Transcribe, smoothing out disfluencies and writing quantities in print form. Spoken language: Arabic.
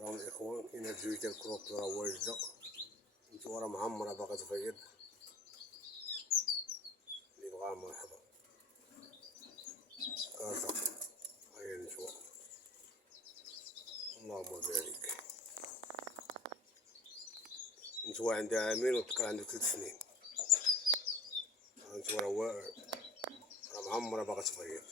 سلام الإخوان. كاين هاد الجوج ديال الكروط راه واجدة، نتوما راه معمرة باغا تفيض، اللي بغاها مرحبا. كازا هاهي نتوما، اللهم بارك. نتوما عندها عامين والتكر عندها 3 سنين، نتوما راه معمرة باغا تفيض.